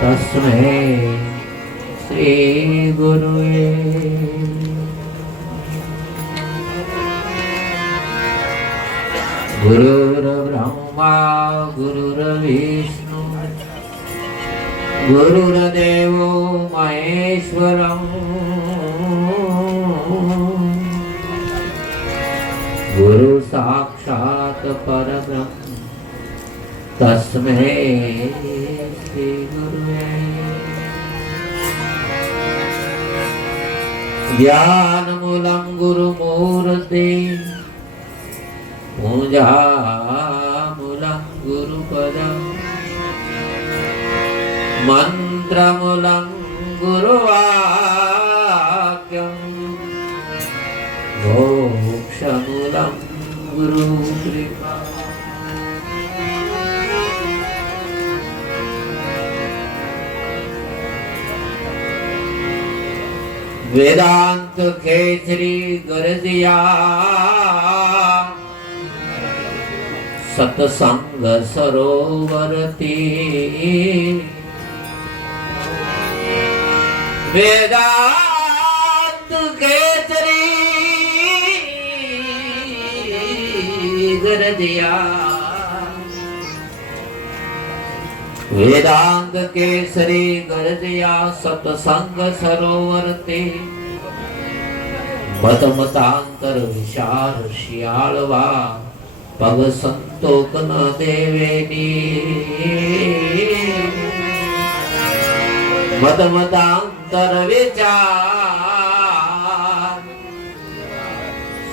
तस्मै श्री गुरुवे गुरुर्ब्रह्मा गुरुर्विष्णु गुरुर्देवो महेश्वरम् गुरु साक्षात् परब्रह्म तस्मै श्री गुरुवे ज्ञानमूलं गुरुमूर्ति पूजामूलं गुरुपदं मन्त्रमूलं गुरुवाक्यं मोक्षमूलं गुरुकृपा वेदांत केसरी गरजिया सत्संग सरोवरती वेदांत केसरी गरजिया वेदांत केसरी गरजिया सत्संग सरोवर ते मतमतांतर विशाल शियाळवा पग संतोक न देवेनी मतमतांतर विचार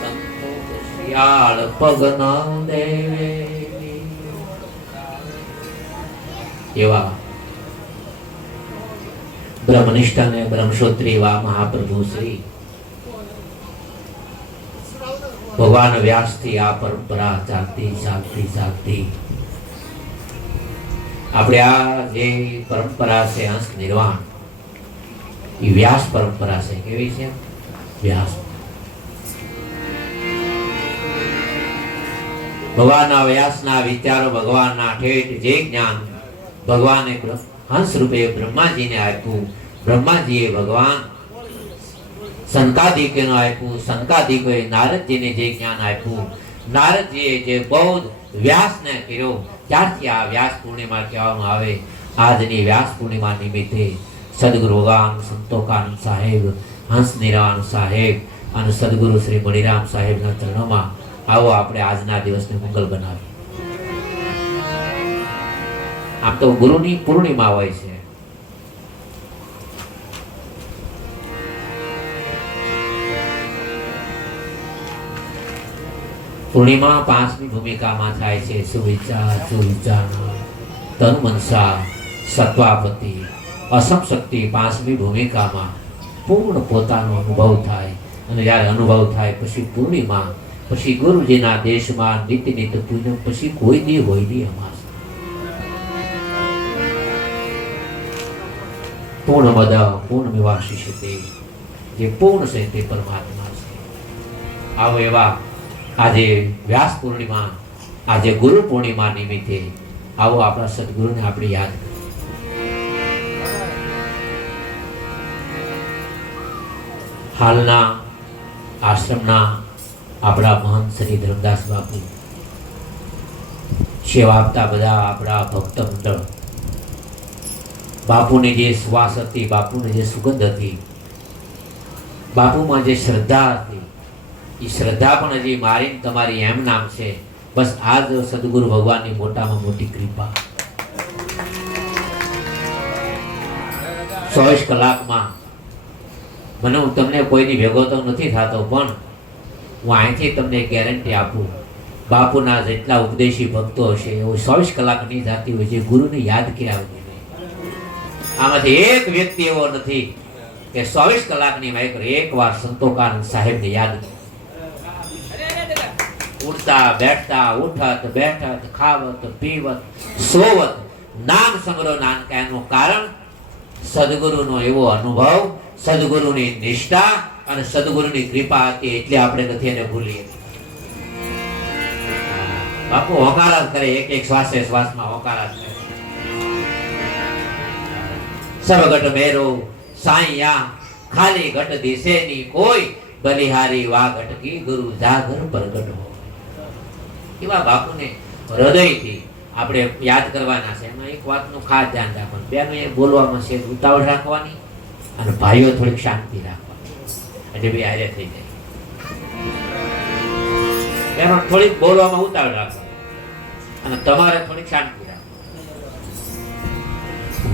संतोक शियाळ पग न देवेनी एवा ब्रह्मनिष्ठा ने ब्रह्मश्रोत्री वा महाप्रभु श्री भगवान व्यास थी आ परंपरा जागती जागती जागती આપણે આ જે પરંપરા છે અંશ નિર્વાણ એ વ્યાસ પરંપરા છે કેવી છે વ્યાસ ભગવાનના વ્યાસના વિચારો ભગવાનના ઠેઠ જે જ્ઞાન ભગવાને હંસ રૂપે બ્રહ્માજીને આપ્યું બ્રહ્માજીએ ભગવાન સંકાદિકોને આપ્યું સંકાદિકોએ નારદજીને જે જ્ઞાન આપ્યું નારદજીએ જે બૌદ્ધ વ્યાસને કર્યો ત્યારથી આ વ્યાસ પૂર્ણિમા કહેવામાં આવે આજની વ્યાસ પૂર્ણિમા નિમિત્તે સદગુરુ ભગવાન સંતોકાનંદ સાહેબ હંસ નિર્વાણ સાહેબ અને સદગુરુ શ્રી મણિરામ સાહેબના ચરણોમાં આવો આપણે આજના દિવસને મંગલ બનાવીએ આમ તો ગુરુની પૂર્ણિમા હોય છે પૂર્ણિમા પાંચમી ભૂમિકામાં થાય છે સુવિચાર સુવિચારણા તન મનસા સત્વાપતિ અસમ શક્તિ પાંચમી ભૂમિકામાં પૂર્ણ પોતાનો અનુભવ થાય અને જ્યારે અનુભવ થાય પછી પૂર્ણિમા પછી ગુરુજીના દેશમાં નિત્ય નિત્ય પૂજન પછી કોઈ દી હોય નહીં અમાસ પૂર્ણ બધા પૂર્ણ નિવાસી છે તે જે પૂર્ણ છે તે પરમાત્મા છે આવો એવા આજે વ્યાસ પૂર્ણિમા આજે ગુરુ પૂર્ણિમા નિમિત્તે આવો આપણા સદગુરુને આપણે યાદ કરીએ હાલના આશ્રમના આપણા મહંત શ્રી ધર્મદાસ બાપુ સેવા આપતા બધા આપણા ભક્ત મંડળ બાપુની જે શ્વાસ હતી બાપુની જે સુગંધ હતી બાપુમાં જે શ્રદ્ધા હતી એ શ્રદ્ધા પણ હજી મારી તમારી એમ નામ છે બસ આ જ સદગુરુ ભગવાનની મોટામાં મોટી કૃપા 24 કલાકમાં મને હું તમને કોઈની ભેગો તો નથી થતો પણ હું અહીંથી તમને ગેરંટી આપું બાપુના જેટલા ઉપદેશી ભક્તો હશે એવો 24 કલાક નહીં જાતી હોય જે ગુરુને યાદ કર્યા વગર આમાંથી એક વ્યક્તિ એવો નથી કે 24 કલાકની એક વાર સંતોકાનંદ સાહેબને યાદ કરે उठता बैठता उठत बैठत खावत पीवत सोवत नाम संग्रह नाम कहनु कारण सदगुरु नो एवो अनुभव सदगुरु ની નિષ્ઠા અને સદગુરુની કૃપા હતી એટલે આપણે નથી એને ભૂલીએ બાપુ હોકારા જ કરે, એક એક શ્વાસે શ્વાસમાં હોકારા જ કરે. સર્વગટ મેરો સાઈયા ખાલી ઘટ દિશે ની કોઈ, બલિહારી વાઘ અટકી ગુરુ જાગર પ્રગટ હો. એવા બાપુને હૃદયથી આપણે યાદ કરવાના છે. એમાં એક વાતનું ખાસ ધ્યાન રાખવાનું, બેનો એ બોલવામાં છે ઉતાવળ રાખવાની અને ભાઈઓ થોડીક શાંતિ રાખવાની, એટલે બે હારે થઈ જાય. બેનો થોડીક બોલવામાં ઉતાવળ રાખવાની અને તમારે થોડીક શાંતિ રાખવાની.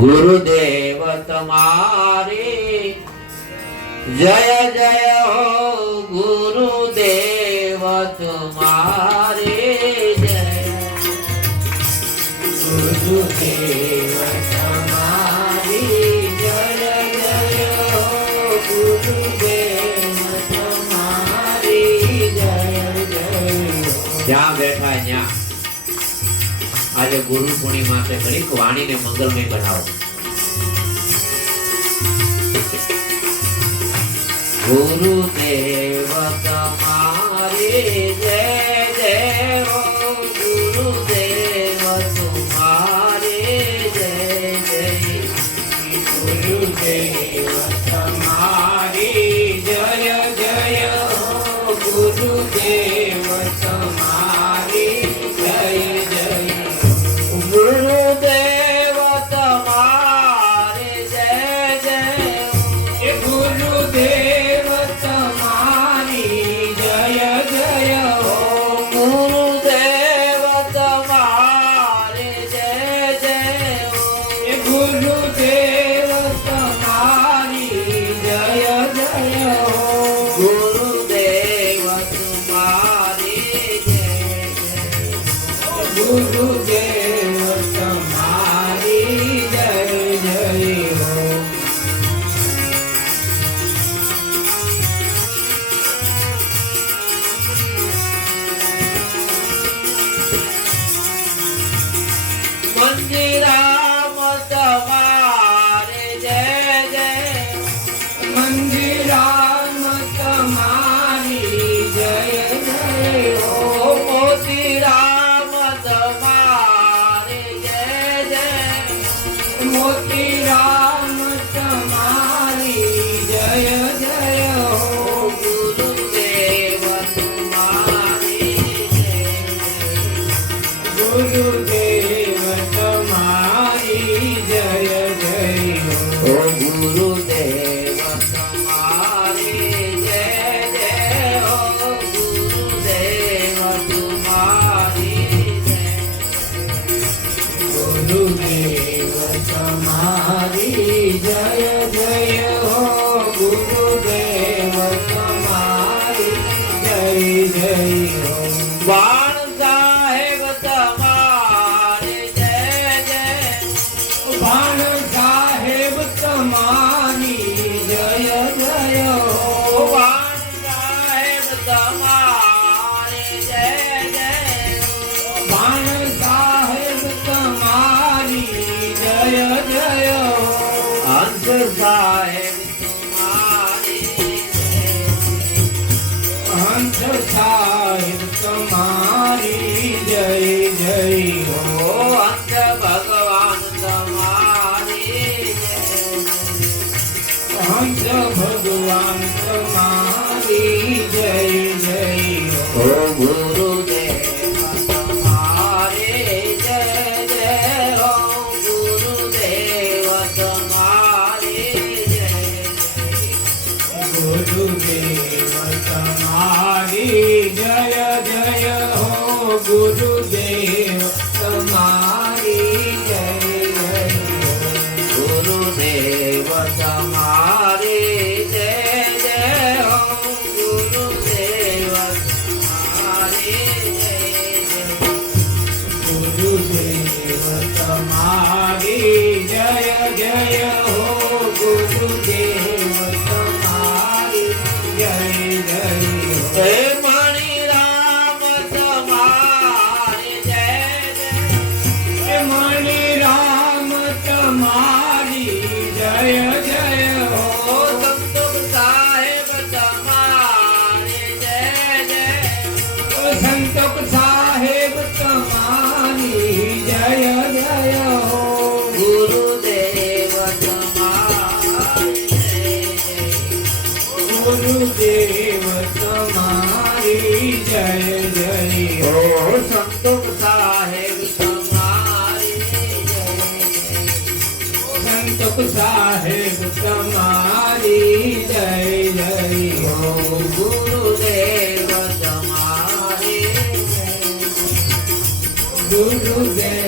ગુરુદેવ તમારે જય જય હો, ગુરુદેવ તમારે જય, ગુરુદેવ તમારી જય જય હો, ગુરુદેવ તમારી જય જય. જ્યાં બેઠા ત્યાં આજે ગુરુ પૂર્ણિમા છે, ઘડીક વાણીને મંગલમય બનાવો. ગુરુદેવ તમારે જય જય હો, ગુરુદેવ તમારે જય જય, ગુરુદેવ તમારી જય જય હો, ગુરુદેવ તમારી જય જય, ગુરુદેવ તમારે જય જય, ગુરુદેવ તમારી જય જય હો, ગુરુદેવ તમારે જય જય હો, ગુરુદેવ તમારી જય જય હો, ગુરુદેવ તમારી જય જય, ગુરુદેવ તમારી જય જય હો. મંદિરામ તમારે જય જય, મંદિરામ તમારી જય જય હો, મોતીરામ તમારે જય જય, મોતીરામ તમારી જય જય હો, ગુરુદેવ તમારી જય જય, ગુરુદેવ તમારી જય જય હો, ગુરુદેવ તમારી જય જય હો, ગુરુદેવ તમારી જય, ગુરુદેવ તમારી જય જય હો, ગુરુદેવ તમારી જય જય હો. બાણ સાહેબ તમારે જય જય, બાણ સાહેબ તમારી જય જય હો, બાણ સાહેબ તમારે જય જય, બાણ સાહેબ તમારી જય જય હો, હંસ સાહેબ તમારી જય, હંસ સાહેબ તમારી જય જય હો, હંસ ભગવાન તમારી જય, હંસ ભગવાન તમારી જય જય હો, ગુરુદેવ તમારે જય જય હો, ગુરુદેવ તમારી જય જય, ગુરુદેવ તમારી જય જય હો, ગુરુદેવ તમારી જય જય હો, ગુરુદેવ તમારી જય જય હો, ગુરુદેવ તમારી જય જય, ગુરુદેવ તમારી જય જય હો, ગુરુદેવ તમારી જય જય હો. હે મણિરામ તમારે જય જય જય ઓ સંતોષ સાહેબ તમારી જય સંતોષ સાહેબ તમારી જય જય ઓ ગુરુદેવ તમારી જય ગુરુદેવ